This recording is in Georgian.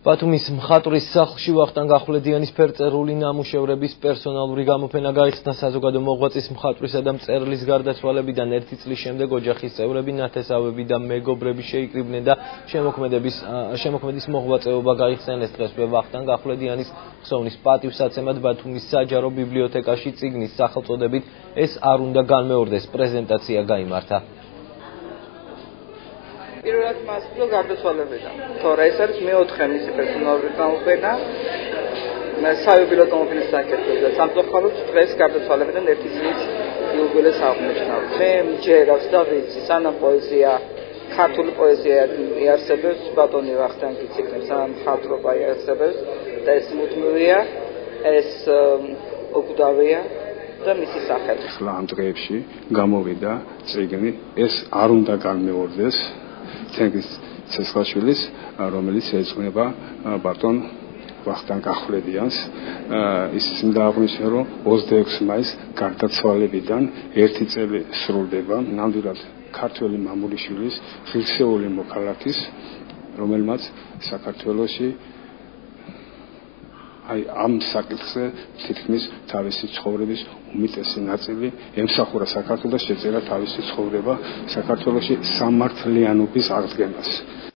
ბათუმის მხატვრის სახლში ვახტანგ ახვლედიანის ფერწერული ნამუშევრების პერსონალური გამოფენა გაიხსნა საზოგადო მოღვაწის მხატვრისა და მწერლის გარდაცვალებიდან ერთი წლის შემდეგ ოჯახის წევრები, ნათესავები და მეგობრები შეიკრიბნენ და შემოქმედის მოღვაწეობა გაიხსენეს. დღესვე ვახტანგ ახვლედიანის ხსოვნის პატივსაცემად ბათუმის საჯარო ბიბლიოთეკაში წიგნის სახელწოდებით ეს არ უნდა განმეორდეს პრეზენტაცია გაიმართა. პირველად მასწავლო გარდაცვალებიდან. თორე ეს არის მეოთხე მისი პერსონალური გამოფენა. საიუბილეო გამოფენის საკითხებზე. სამწუხაროდ დღეს გარდაცვალებიდან ერთი წლის იუბილეს აღნიშნავ. მე მჯერავს და ვიცი, სანამ პოეზია, ქართული პოეზია იარსებებს, ბატონი ვახტანგი ციგნებს, სანამ მხატვრობა იარსებებს და ეს მუდმივია, ეს უკვდავია. და მისი სახელი. ამ დღეებში გამოვიდა წიგნი, ეს არ უნდა განმეორდეს თენგის ცეცხლაშვილის, რომელიც ეძღვნება ბატონ ვახტანგ ახვლედიანს. ის მინდა აღვნიშნო, რომ 26 მაისს გარდაცვალებიდან ერთი წელი სრულდება ნამდვილად ქართველი მამულიშვილის ღირსეული მოქალაქის, რომელმაც საქართველოში ამ საკითხზე თითქმის თავისი ცხოვრების უმეტესი ნაწილი ემსახურა საქართველოს და შეწერა თავისი ცხოვრება საქართველოში სამართლიანობის აღდგენას.